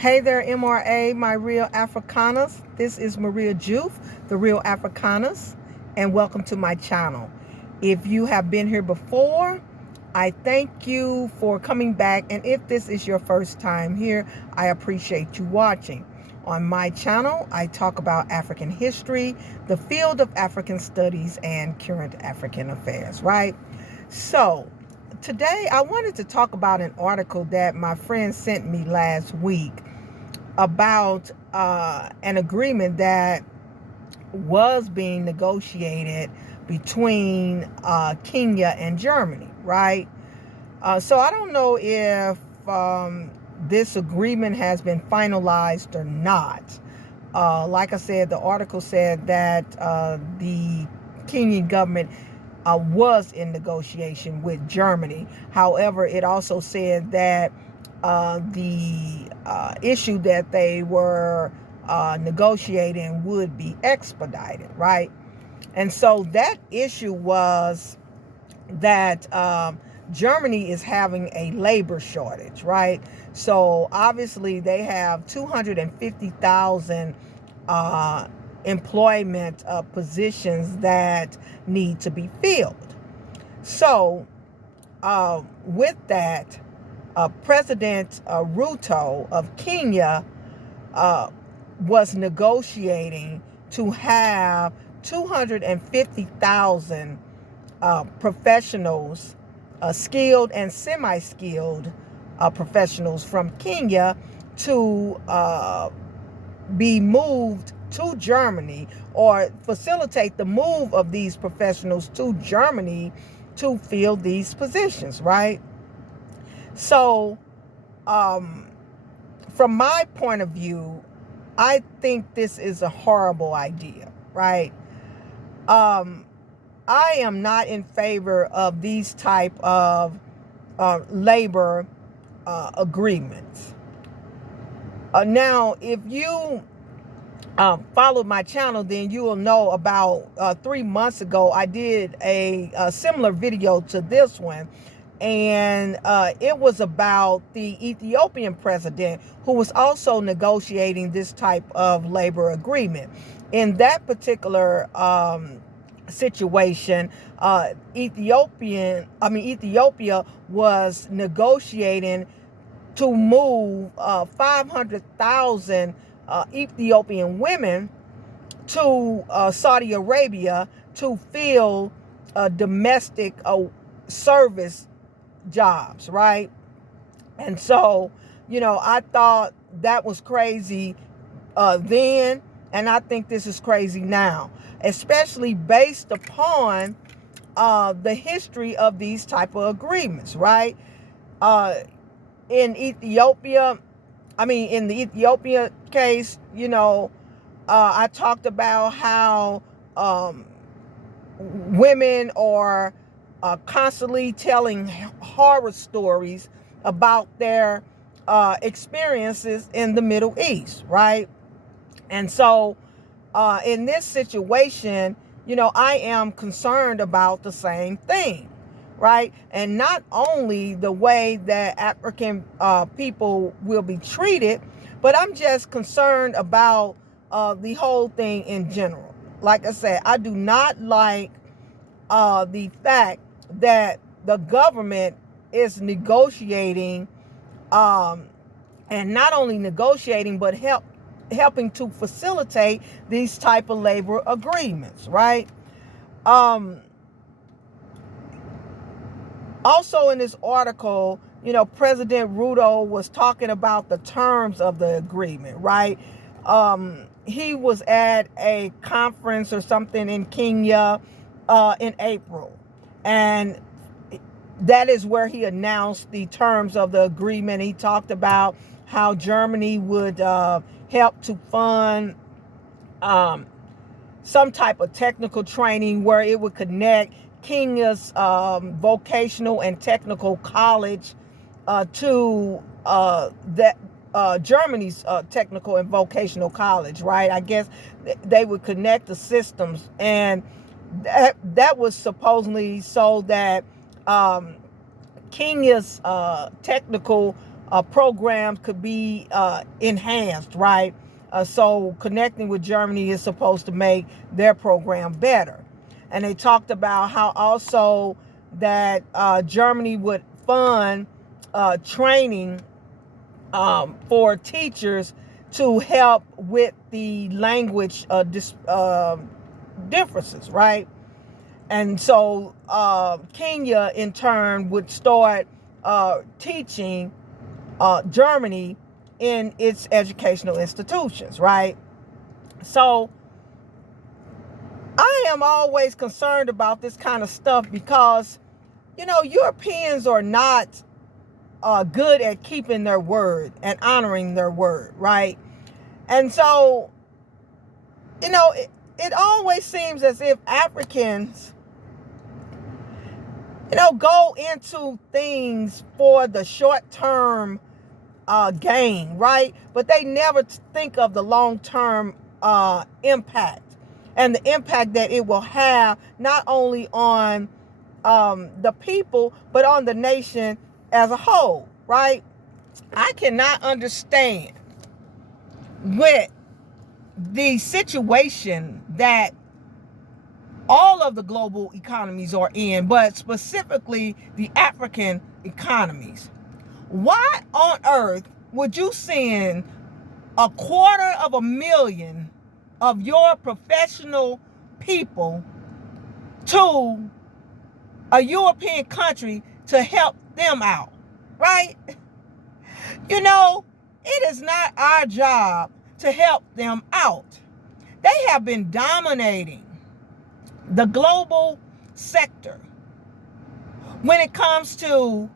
Hey there, MRA, my real Africanas. This is Maria Juve, the real Africanas, and welcome to my channel. If you have been here before, I thank you for coming back. And if this is your first time here, I appreciate you watching. On my channel, I talk about African history, the field of African studies, and current African affairs, right? So, today I wanted to talk about an article that my friend sent me last week about an agreement that was being negotiated between Kenya and Germany, right? So I don't know if this agreement has been finalized or not. Like I said, the article said that the Kenyan government was in negotiation with Germany. However, it also said that the issue that they were negotiating would be expedited, right? And so that issue was that Germany is having a labor shortage, right? So obviously they have 250,000 employment positions that need to be filled. So with that, President Ruto of Kenya was negotiating to have 250,000 professionals, skilled and semi-skilled professionals from Kenya to be moved to Germany, or facilitate the move of these professionals to Germany to fill these positions, right? So, from my point of view, I think this is a horrible idea, right? I am not in favor of these type of labor agreements. Now, if you followed my channel, then you will know about 3 months ago, I did a similar video to this one. And it was about the Ethiopian president who was also negotiating this type of labor agreement. In that particular situation, Ethiopia was negotiating to move 500,000 Ethiopian women to Saudi Arabia to fill domestic service jobs, right? And so, I thought that was crazy then, and I think this is crazy now, especially based upon the history of these type of agreements, right? In the Ethiopia case, I talked about how women are constantly telling horror stories about their experiences in the Middle East, right? And so in this situation, I am concerned about the same thing, right? And not only the way that African people will be treated, but I'm just concerned about the whole thing in general. Like I said, I do not like the fact that the government is negotiating, and not only negotiating, but helping to facilitate these type of labor agreements, right? Also in this article, President Ruto was talking about the terms of the agreement, right? He was at a conference or something in Kenya in April, and that is where he announced the terms of the agreement. He talked about how Germany would help to fund some type of technical training where it would connect Kenya's vocational and technical college to Germany's technical and vocational college, right? I guess they would connect the systems, and that was supposedly so that Kenya's technical programs could be enhanced, right? So connecting with Germany is supposed to make their program better. And they talked about how also that Germany would fund training for teachers to help with the language differences, right? And so Kenya, in turn, would start teaching Germany in its educational institutions, right? So I am always concerned about this kind of stuff because, Europeans are not good at keeping their word and honoring their word, right? And so, it always seems as if Africans, go into things for the short-term gain, right? But they never think of the long-term impact and the impact that it will have not only on the people, but on the nation as a whole, right? I cannot understand with the situation that all of the global economies are in, but specifically the African economies. Why on earth would you send 250,000 of your professional people to a European country to help them out, right? It is not our job to help them out. They have been dominating the global sector when it comes to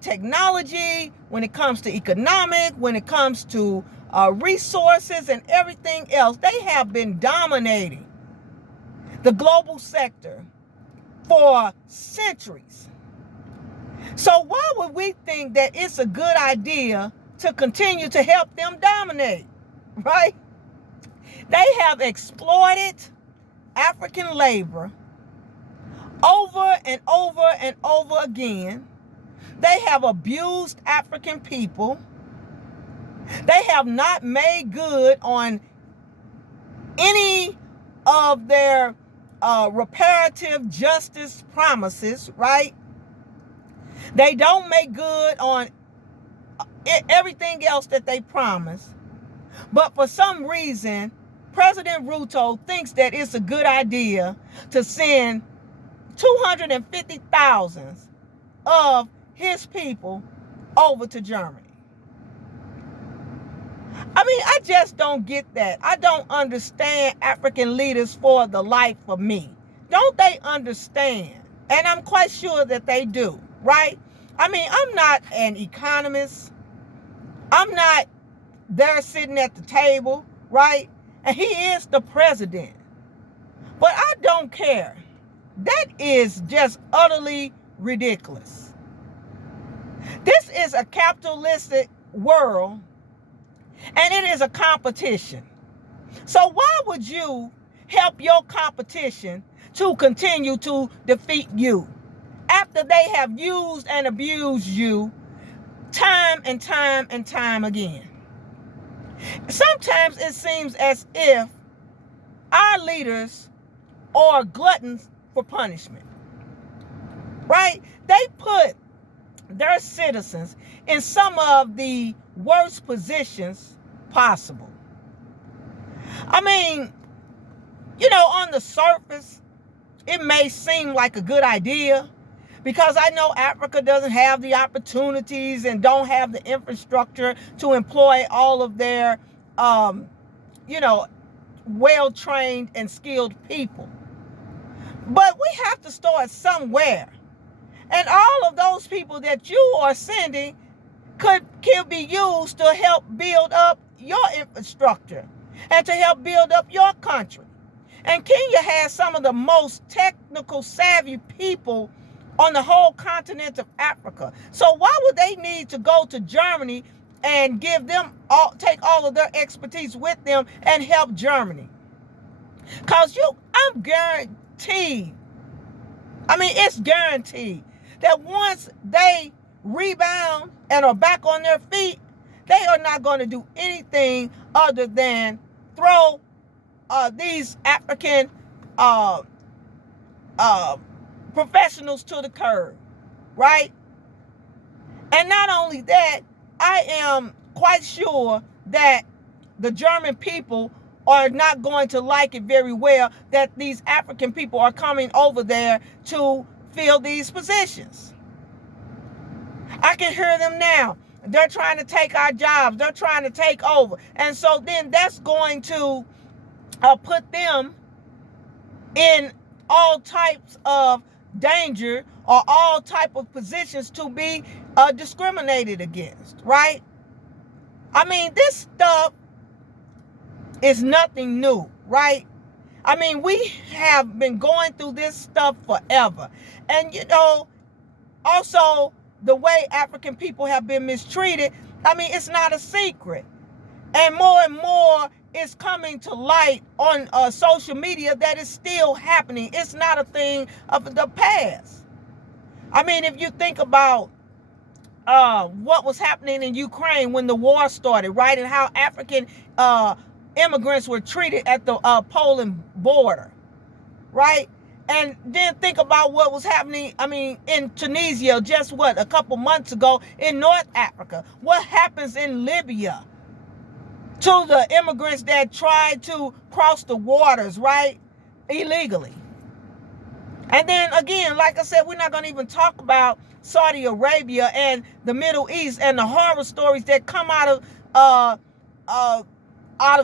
technology, when it comes to economic, when it comes to resources and everything else. They have been dominating the global sector for centuries. So why would we think that it's a good idea to continue to help them dominate, right? They have exploited African labor over and over and over again. They have abused African people. They have not made good on any of their reparative justice promises, right? They don't make good on everything else that they promise. But for some reason, President Ruto thinks that it's a good idea to send 250,000 of his people over to Germany. I just don't get that. I don't understand African leaders for the life of me. Don't they understand? And I'm quite sure that they do, right? I'm not an economist. I'm not there sitting at the table, right? And he is the president. But I don't care. That is just utterly ridiculous. This is a capitalistic world, and it is a competition. So why would you help your competition to continue to defeat you after they have used and abused you time and time and time again? Sometimes it seems as if our leaders are gluttons for punishment, right? They put their citizens in some of the worst positions possible. On the surface, it may seem like a good idea because I know Africa doesn't have the opportunities and don't have the infrastructure to employ all of their, well-trained and skilled people. But we have to start somewhere. And all of those people that you are sending can be used to help build up your infrastructure and to help build up your country. And Kenya has some of the most technical savvy people on the whole continent of Africa. So why would they need to go to Germany and take all of their expertise with them and help Germany? Because I'm guaranteed, it's guaranteed that once they rebound and are back on their feet, they are not going to do anything other than throw these African professionals to the curb, right? And not only that, I am quite sure that the German people are not going to like it very well that these African people are coming over there to fill these positions. I can hear them now. They're trying to take our jobs. They're trying to take over. And so then that's going to put them in all types of danger or all type of positions to be discriminated against, right? I mean, this stuff is nothing new, right? I mean, we have been going through this stuff forever. And, you know, also the way African people have been mistreated, I mean, it's not a secret. And more is coming to light on social media that is still happening. It's not a thing of the past. I mean, if you think about what was happening in Ukraine when the war started, right? And how African immigrants were treated at the Poland border, right? And then think about what was happening, I mean, in Tunisia just a couple months ago, in North Africa. What happens in Libya to the immigrants that tried to cross the waters, right? Illegally. And then again, like I said, we're not going to even talk about Saudi Arabia and the Middle East and the horror stories that come out of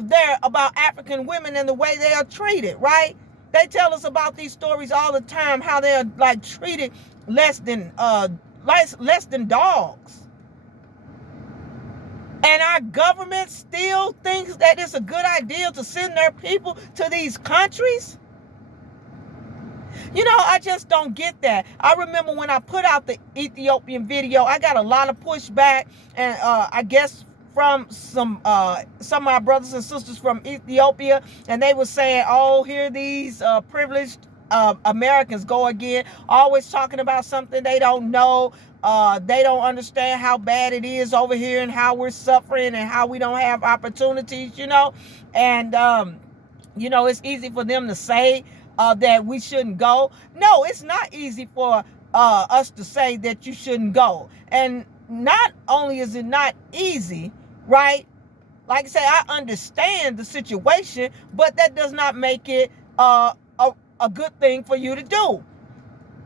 there about African women and the way they are treated, right? They tell us about these stories all the time, how they are like treated less than dogs. And our government still thinks that it's a good idea to send their people to these countries. You know, I just don't get that. I remember when I put out the Ethiopian video, I got a lot of pushback, and I guess from some of my brothers and sisters from Ethiopia, and they were saying, oh, here these privileged Americans go again, always talking about something they don't know. They don't understand how bad it is over here and how we're suffering and how we don't have opportunities, you know. And, you know, it's easy for them to say that we shouldn't go. No, it's not easy for us to say that you shouldn't go. And not only is it not easy, right? Like I say, I understand the situation, but that does not make it a good thing for you to do.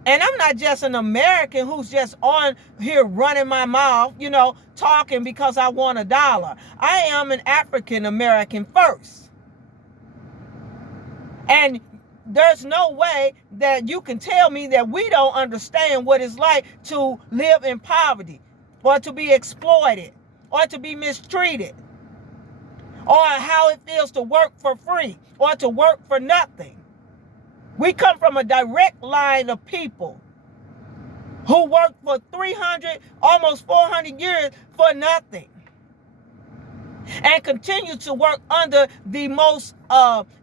And I'm not just an American who's just on here running my mouth, you know, talking because I want $1. I am an African American first. And there's no way that you can tell me that we don't understand what it's like to live in poverty or to be exploited or to be mistreated or how it feels to work for free or to work for nothing. We come from a direct line of people who worked for 300, almost 400 years for nothing and continue to work under the most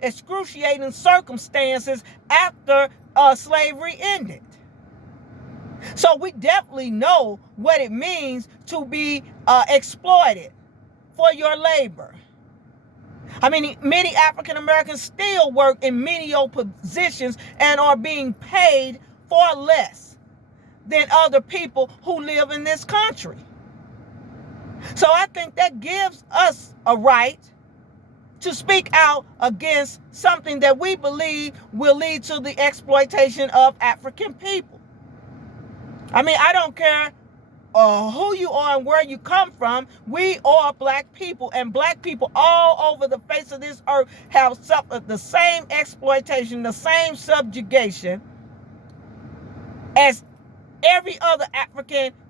excruciating circumstances after slavery ended. So we definitely know what it means to be exploited for your labor. I mean, many African Americans still work in menial positions and are being paid far less than other people who live in this country. So I think that gives us a right to speak out against something that we believe will lead to the exploitation of African people. I mean, I don't care who you are and where you come from. We are black people, and black people all over the face of this earth have suffered the same exploitation, the same subjugation as every other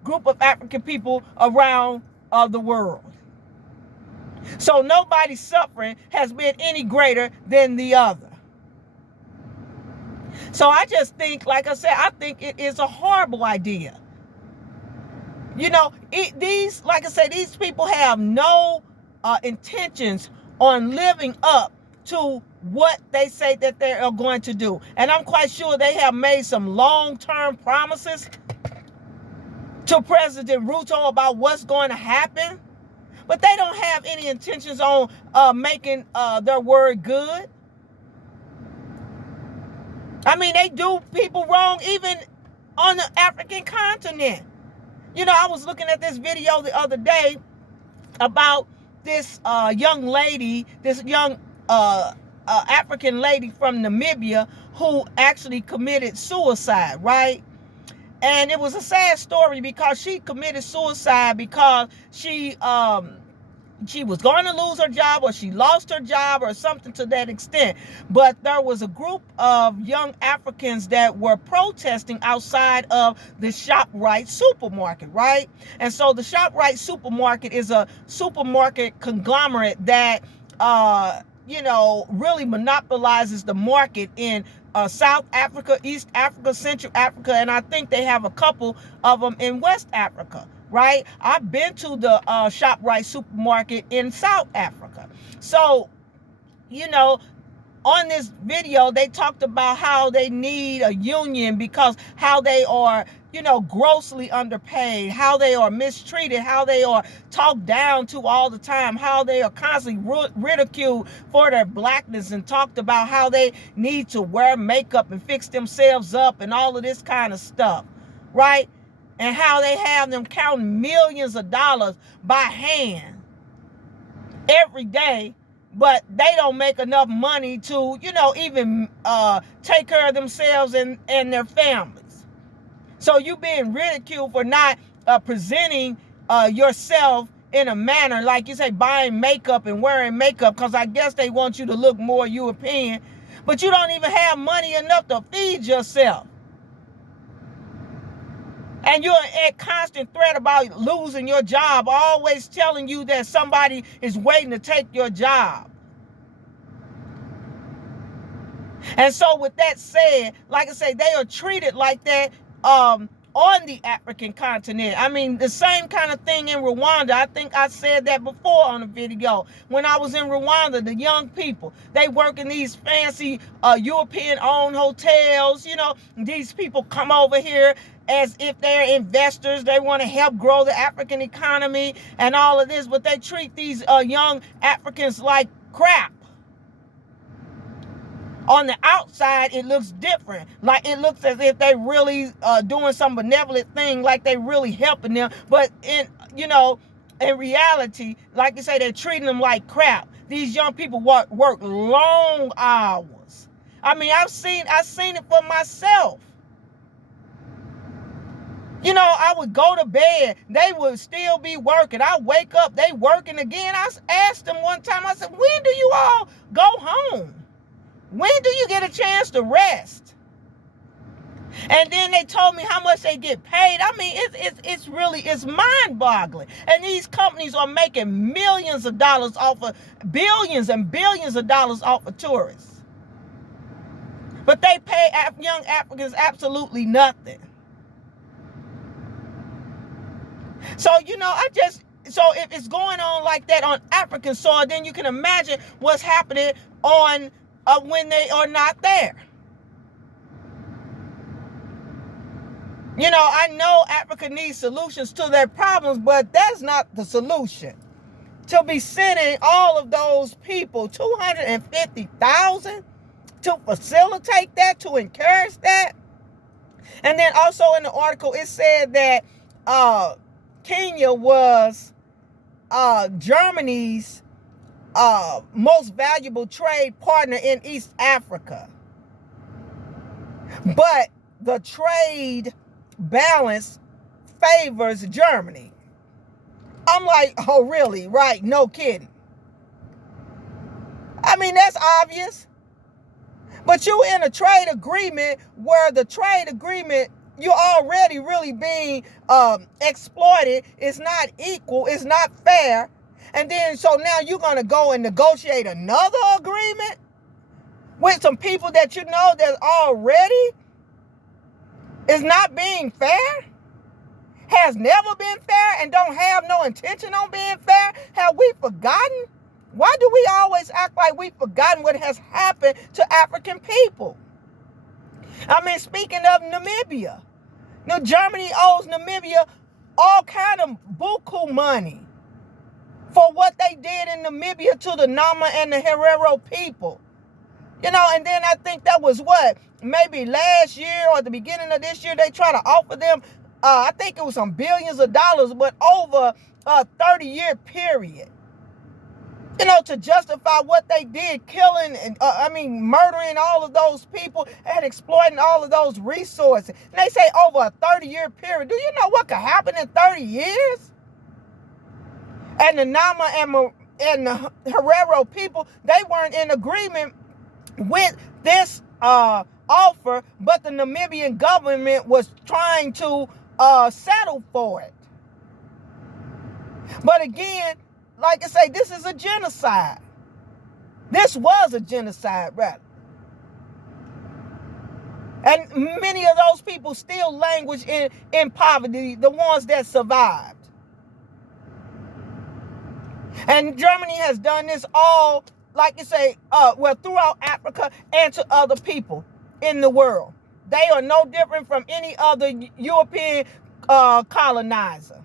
group of African people around the world. So nobody's suffering has been any greater than the other. So I just think, like I said, I think it is a horrible idea. You know, these people have no intentions on living up to what they say that they are going to do. And I'm quite sure they have made some long-term promises to President Ruto about what's going to happen, but they don't have any intentions on making their word good. I mean, they do people wrong even on the African continent. You know, I was looking at this video the other day about this young lady, this young African lady from Namibia who actually committed suicide, right? And it was a sad story because she committed suicide because she was going to lose her job, or she lost her job, or something to that extent. But there was a group of young Africans that were protesting outside of the ShopRite supermarket, right? And so the ShopRite supermarket is a supermarket conglomerate that really monopolizes the market in South Africa, East Africa, Central Africa, and I think they have a couple of them in West Africa, right? I've been to the ShopRite supermarket in South Africa. So, on this video, they talked about how they need a union because how they are, grossly underpaid, how they are mistreated, how they are talked down to all the time, how they are constantly ridiculed for their blackness, and talked about how they need to wear makeup and fix themselves up and all of this kind of stuff, right? And how they have them counting millions of dollars by hand every day, but they don't make enough money to, even take care of themselves and their families. So you being ridiculed for not presenting yourself in a manner, like you say, buying makeup and wearing makeup, because I guess they want you to look more European, but you don't even have money enough to feed yourself. And you're at constant threat about losing your job, always telling you that somebody is waiting to take your job. And so with that said, like I say, they are treated like that on the African continent. I mean, the same kind of thing in Rwanda. I think I said that before on a video. When I was in Rwanda, the young people, they work in these fancy European-owned hotels. These people come over here as if they're investors. They want to help grow the African economy and all of this, but they treat these young Africans like crap. On the outside, it looks different. Like it looks as if they really doing some benevolent thing, like they really helping them. But in reality, like you say, they're treating them like crap. These young people work long hours. I mean, I've seen it for myself. I would go to bed, they would still be working. I wake up, they working again. I asked them one time, I said, when do you all go home? When do you get a chance to rest? And then they told me how much they get paid. I mean, it's mind-boggling. And these companies are making millions of dollars off of billions and billions of dollars off of tourists. But they pay young Africans absolutely nothing. So, so if it's going on like that on African soil, then you can imagine what's happening on when they are not there. I know Africa needs solutions to their problems, but that's not the solution. To be sending all of those people, 250,000, to facilitate that, to encourage that. And then also in the article, it said that Kenya was Germany's most valuable trade partner in East Africa. But the trade balance favors Germany. I'm like, oh, really? Right? No kidding. I mean, that's obvious. But you in a trade agreement where the trade agreement, you're already really being exploited. It's not equal. It's not fair. And then, so now you're going to go and negotiate another agreement with some people that that already is not being fair, has never been fair, and don't have no intention on being fair. Have we forgotten? Why do we always act like we've forgotten what has happened to African people? I mean, speaking of Namibia, Germany owes Namibia all kind of buku money for what they did in Namibia to the Nama and the Herero people. You know, and then I think that was what, maybe last year or the beginning of this year, they try to offer them, I think it was some billions of dollars, but over a 30-year period. You know, to justify what they did, killing and murdering all of those people and exploiting all of those resources. And they say over a 30-year period. Do you know what could happen in 30 years? And the Nama and the Herero people, they weren't in agreement with this offer, but the Namibian government was trying to settle for it. But again, like I say, this is a genocide. This was a genocide, rather. And many of those people still languish in poverty, the ones that survived. And Germany has done this all, like you say, throughout Africa and to other people in the world. They are no different from any other European colonizer.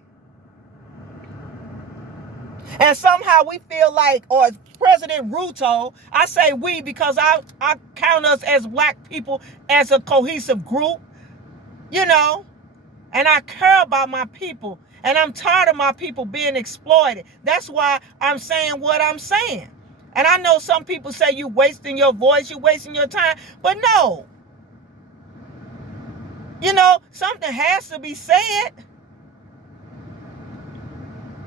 And somehow we feel like, or President Ruto, I say we because I count us as black people as a cohesive group, you know, and I care about my people. And I'm tired of my people being exploited. That's why I'm saying what I'm saying. And I know some people say you're wasting your voice, you're wasting your time, but no. You know, something has to be said.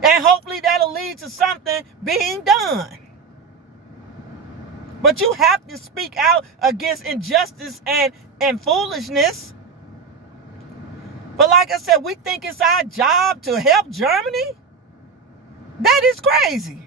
And hopefully that'll lead to something being done. But you have to speak out against injustice and foolishness. But like I said, we think it's our job to help Germany? That is crazy.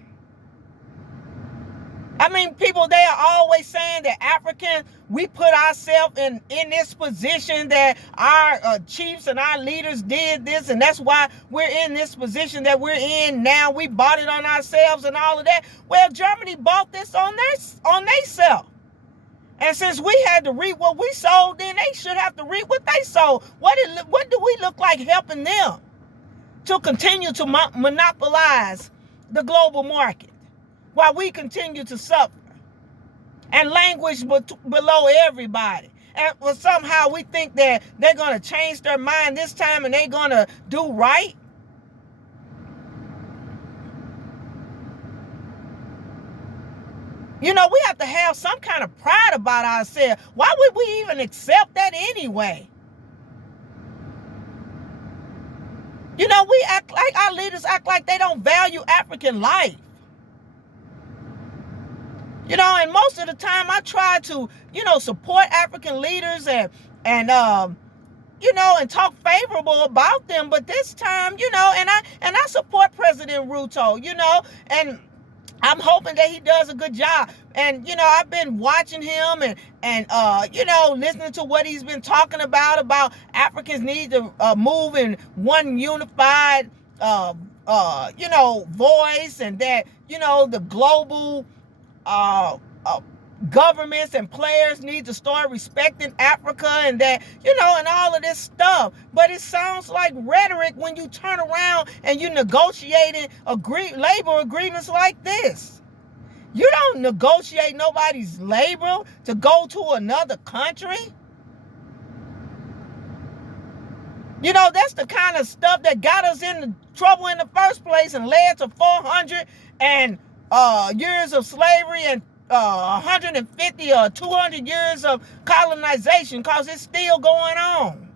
I mean, people, they are always saying that Africans, we put ourselves in this position that our chiefs and our leaders did this, and that's why we're in this position that we're in now. We bought it on ourselves and all of that. Well, Germany bought this on their self. And since we had to reap what we sold, then they should have to reap what they sold. What do we look like helping them to continue to monopolize the global market while we continue to suffer and languish below everybody? And somehow we think that they're going to change their mind this time and they're going to do right. You know, we have to have some kind of pride about ourselves. Why would we even accept that anyway? You know, we act like our leaders act like they don't value African life. You know, and most of the time I try to, you know, support African leaders and you know, and talk favorable about them. But this time, you know, and I support President Ruto, you know, and I'm hoping that he does a good job. And, you know, I've been watching him and you know, listening to what he's been talking about Africans need to move in one unified, you know, voice, and that, you know, the global governments and players need to start respecting Africa, and that, you know, and all of this stuff. But it sounds like rhetoric when you turn around and you're negotiating labor agreements like this. You don't negotiate nobody's labor to go to another country. You know, that's the kind of stuff that got us into trouble in the first place and led to 400 years of slavery and 150 or 200 years of colonization, because it's still going on.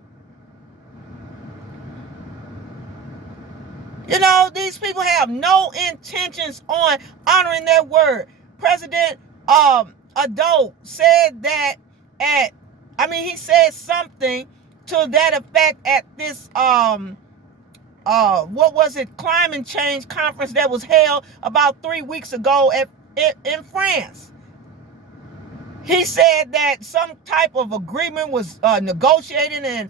You know, these people have no intentions on honoring their word. President Ado said that he said something to that effect at this climate change conference that was held about 3 weeks ago in France. He said that some type of agreement was negotiated, and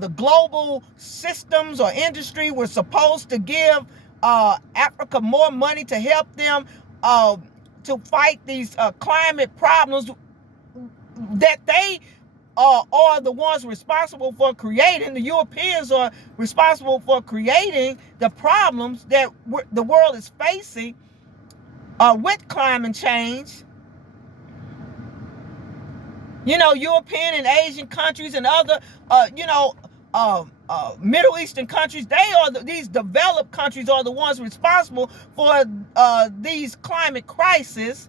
the global systems or industry were supposed to give Africa more money to help them to fight these climate problems that they are the ones responsible for creating, the Europeans are responsible for creating the problems that the world is facing with climate change. European and Asian countries and other, Middle Eastern countries, these developed countries are the ones responsible for these climate crises,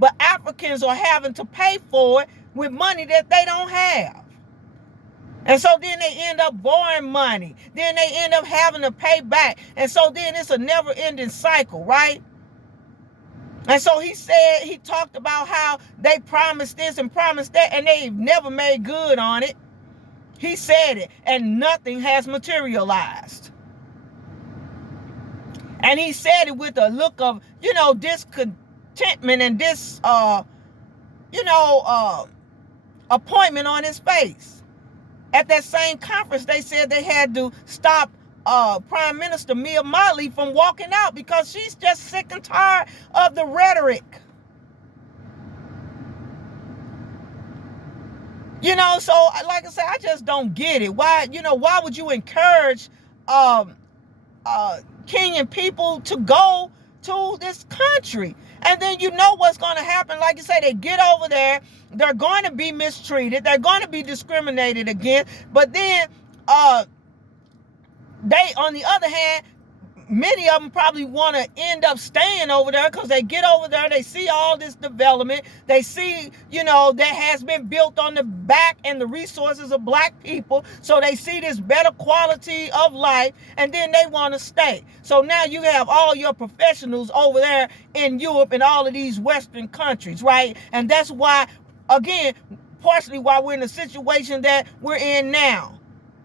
but Africans are having to pay for it with money that they don't have. And so then they end up borrowing money. Then they end up having to pay back. And so then it's a never-ending cycle, right? And so he talked about how they promised this and promised that, and they've never made good on it. He said it, and nothing has materialized. And he said it with a look of, discontentment and appointment on his face. At that same conference, they said they had to stop Prime Minister Mia Mottley from walking out because she's just sick and tired of the rhetoric. So like I said, I just don't get it. Why would you encourage Kenyan people to go to this country? And then what's going to happen. Like you say, they get over there, they're going to be mistreated, they're going to be discriminated against, but then they, on the other hand, many of them probably want to end up staying over there because they get over there, they see all this development, they see, that has been built on the back and the resources of black people, so they see this better quality of life, and then they want to stay. So now you have all your professionals over there in Europe and all of these Western countries, right? And that's why, again, partially why we're in the situation that we're in now,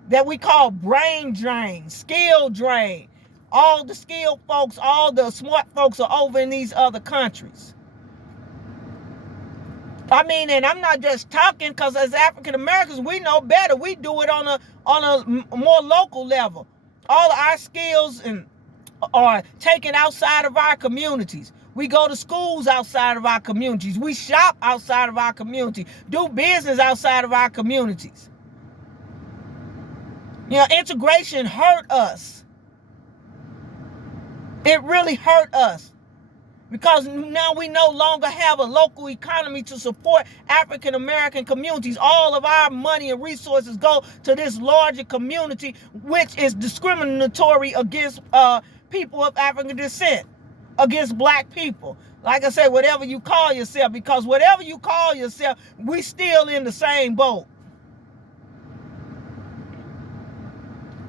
that we call brain drain, skill drain. All the skilled folks, all the smart folks are over in these other countries. And I'm not just talking because as African Americans, we know better. We do it on a more local level. All of our skills are taken outside of our communities. We go to schools outside of our communities. We shop outside of our community. Do business outside of our communities. Integration hurt us. It really hurt us because now we no longer have a local economy to support African American communities. All of our money and resources go to this larger community, which is discriminatory against people of African descent, against black people. Like I said, whatever you call yourself, because whatever you call yourself, we still in the same boat.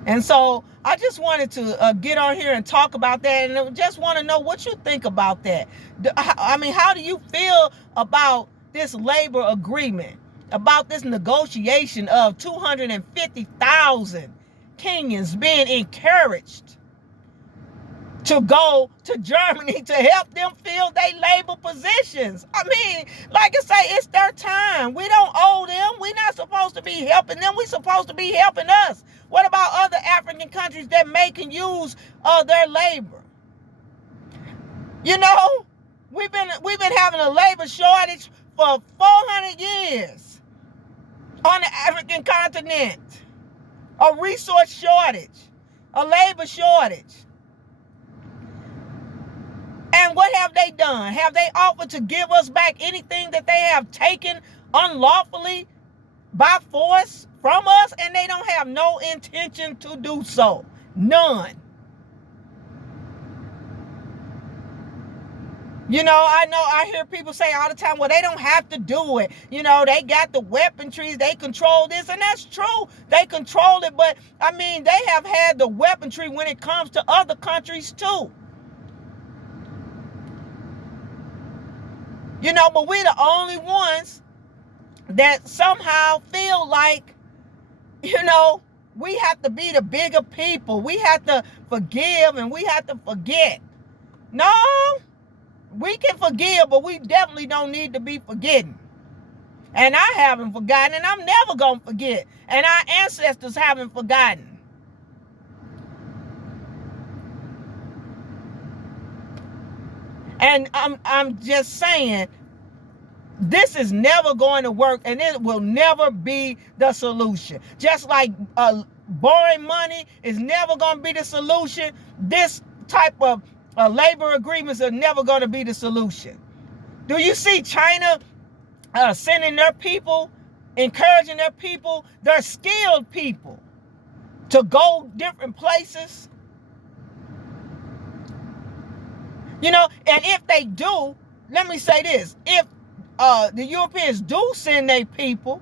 And so I just wanted to get on here and talk about that, and I just want to know what you think about that. How do you feel about this labor agreement, about this negotiation of 250,000 Kenyans being encouraged to go to Germany to help them fill their labor positions? Like I say, it's their time. We don't owe them. We're not supposed to be helping them. We're supposed to be helping us. What about other African countries that make and use their labor? We've been having a labor shortage for 400 years on the African continent. A resource shortage, a labor shortage. And what have they done? Have they offered to give us back anything that they have taken unlawfully by force from us? And they don't have no intention to do so. None. I hear people say all the time, well, they don't have to do it. They got the weaponry, they control this, and that's true. They control it, but they have had the weaponry when it comes to other countries too. But we're the only ones that somehow feel like, we have to be the bigger people. We have to forgive and we have to forget. No, we can forgive, but we definitely don't need to be forgetting. And I haven't forgotten, and I'm never going to forget. And our ancestors haven't forgotten. And I'm just saying, This is never going to work, and it will never be the solution. Just like borrowing money is never going to be the solution, this type of labor agreements are never going to be the solution. Do you see China sending their people, encouraging their people, their skilled people, to go different places? You know, and if they do, let me say this, if the Europeans do send their people,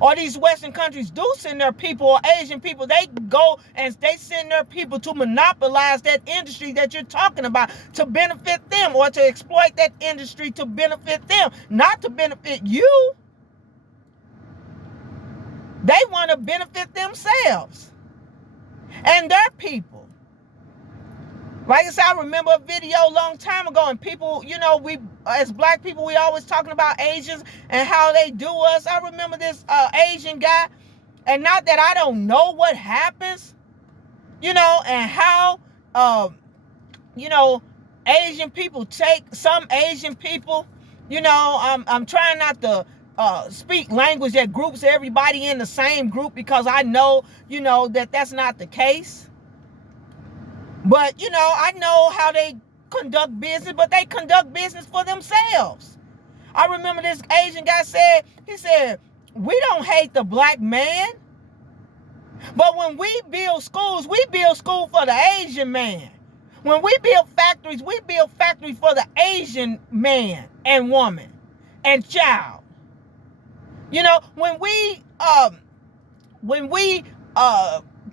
or these Western countries do send their people, or Asian people, they go and they send their people to monopolize that industry that you're talking about, to benefit them, or to exploit that industry to benefit them, not to benefit you. They want to benefit themselves and their people. Like I said, I remember a video a long time ago, and people, you know, we as black people, we always talking about Asians and how they do us. I remember this Asian guy, and not that I don't know what happens, you know, and how, you know, Asian people take some Asian people, you know, I'm trying not to speak language that groups everybody in the same group, because I know, you know, that that's not the case. But, you know, I know how they conduct business, but they conduct business for themselves. I remember this Asian guy said, he said, we don't hate the black man, but when we build schools for the Asian man. When we build factories for the Asian man and woman and child. You know, when we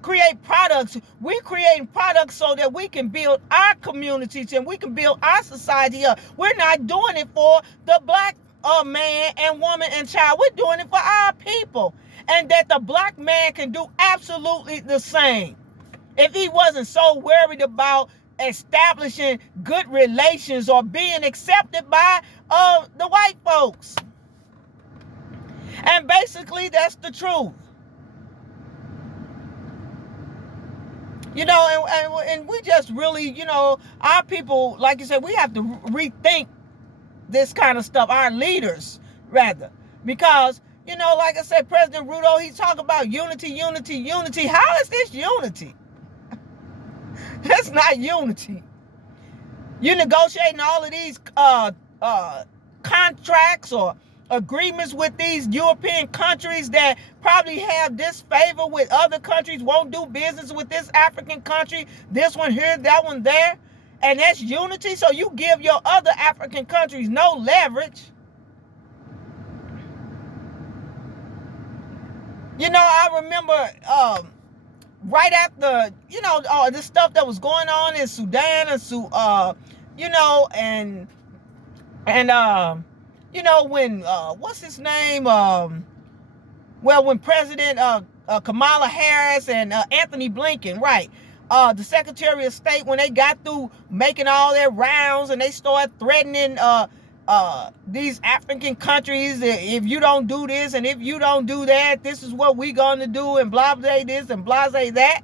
create products, we're creating products so that we can build our communities and we can build our society up. We're not doing it for the black man and woman and child. We're doing it for our people. And that the black man can do absolutely the same if he wasn't so worried about establishing good relations or being accepted by the white folks. And basically, that's the truth. You know, and we just really, you know, our people, like you said, we have to rethink this kind of stuff, our leaders, rather. Because, you know, like I said, President Ruto, he talk about unity, unity, unity. How is this unity? That's not unity. You're negotiating all of these contracts or agreements with these European countries that probably have disfavor with other countries, won't do business with this African country, this one here, that one there, and that's unity. So you give your other African countries no leverage. You know, I remember right after, you know, all this stuff that was going on in Sudan and you know, and you know, when what's his name? When President Kamala Harris and Anthony Blinken, right? The Secretary of State, when they got through making all their rounds and they started threatening these African countries, if you don't do this and if you don't do that, this is what we're going to do, and blah, blah, this and blah, blah, that.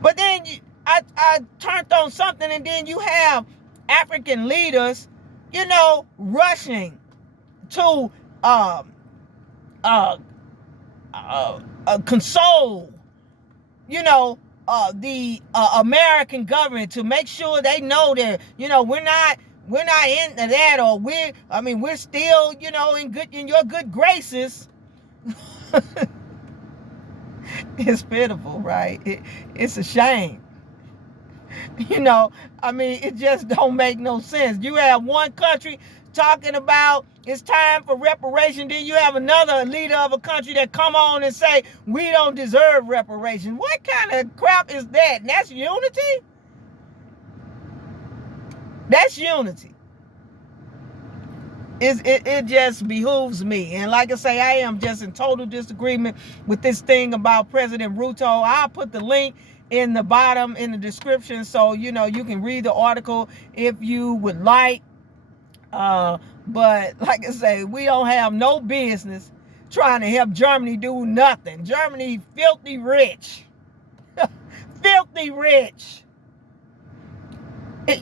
But then I turned on something, and then you have African leaders, you know, rushing to console, you know, the American government, to make sure they know that, you know, we're not into that, or we're still, you know, in your good graces. It's pitiful, right? It's a shame. You know, I mean, it just don't make no sense. You have one country talking about it's time for reparation, then you have another leader of a country that come on and say we don't deserve reparation. What kind of crap is that? And that's unity? That's unity. It just behooves me. And like I say, I am just in total disagreement with this thing about President Ruto. I'll put the link in the bottom in the description, so you know you can read the article if you would like. But like I say, we don't have no business trying to help Germany do nothing. Germany filthy rich. Filthy rich.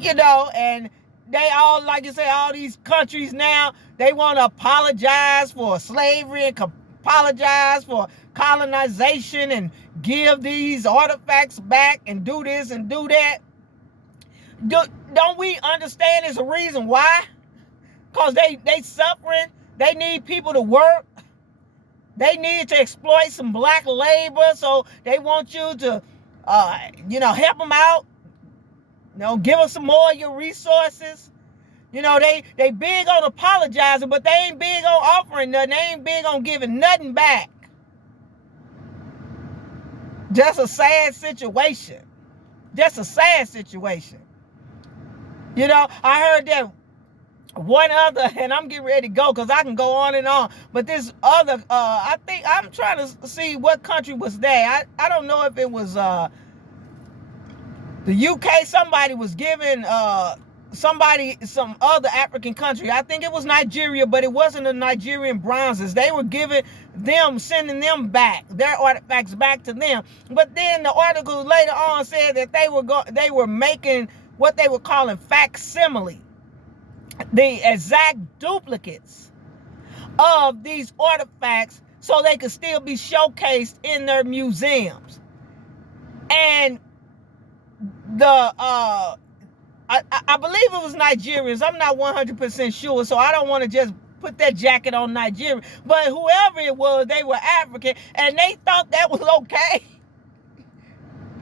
You know, and they all, like you say, all these countries now, they want to apologize for slavery and apologize for colonization and give these artifacts back and do this and do that. Don't we understand there's a reason why? Because they suffering. They need people to work. They need to exploit some black labor, so they want you to, help them out. Give us some more of your resources. They big on apologizing, but they ain't big on offering nothing. They ain't big on giving nothing back. Just a sad situation. Just a sad situation. I heard that one other, and I'm getting ready to go because I can go on and on. But this other, I think I'm trying to see what country was that. I don't know if it was the UK. Somebody was giving some other African country. I think it was Nigeria, but it wasn't the Nigerian bronzes. They were giving them, sending them back, their artifacts back to them. But then the article later on said that they were making what they were calling facsimile, the exact duplicates of these artifacts, so they could still be showcased in their museums. And I believe it was Nigerians. I'm not 100% sure, so I don't want to just put that jacket on Nigeria. But whoever it was, they were African, and they thought that was okay.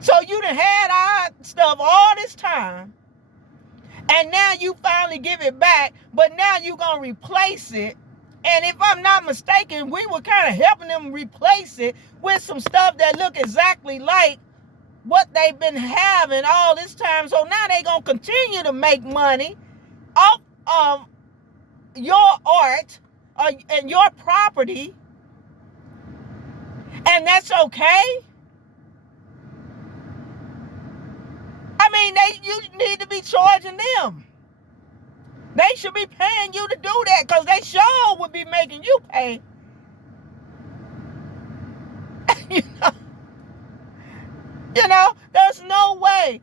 So you done had our stuff all this time, and now you finally give it back, but now you're going to replace it. And if I'm not mistaken, we were kind of helping them replace it with some stuff that look exactly like what they've been having all this time. So now they're going to continue to make money off of your art and your property. And that's okay. I mean, you need to be charging them. They should be paying you to do that, because they sure would be making you pay. There's no way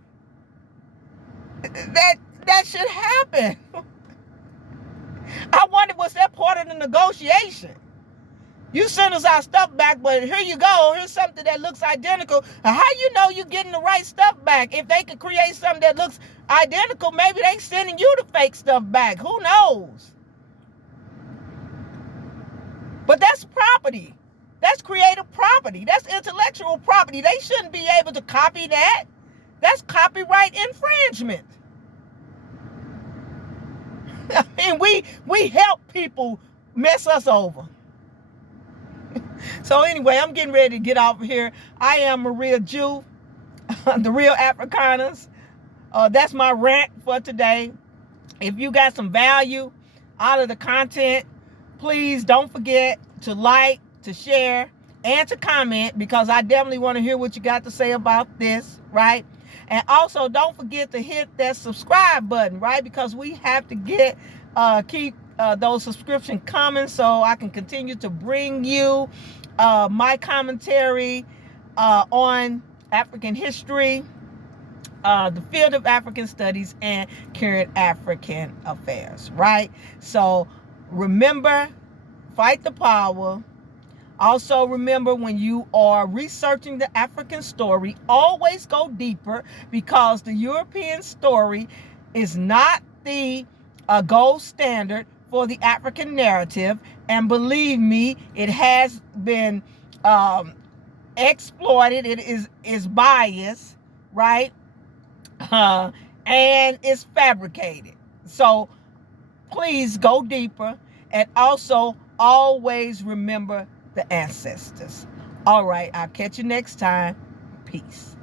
that should happen. I wonder, was that part of the negotiation? You send us our stuff back, but here you go. Here's something that looks identical. How you know you're getting the right stuff back? If they could create something that looks identical, maybe they sending you the fake stuff back. Who knows? But that's property. That's creative property. That's intellectual property. They shouldn't be able to copy that. That's copyright infringement. I mean, we help people mess us over. So anyway, I'm getting ready to get off of here. I am Maria Jew, the Real Africaners. That's my rant for today. If you got some value out of the content, please don't forget to like, to share, and to comment, because I definitely want to hear what you got to say about this, right? And also, don't forget to hit that subscribe button, right? Because we have to keep those subscriptions coming, so I can continue to bring you my commentary on African history, the field of African studies, and current African affairs, right? So remember, fight the power. Also remember, when you are researching the African story, always go deeper, because the European story is not the gold standard for the African narrative. And believe me, it has been exploited. It is biased, right? And it's fabricated. So please go deeper, and also always remember the ancestors. All right, I'll catch you next time. Peace.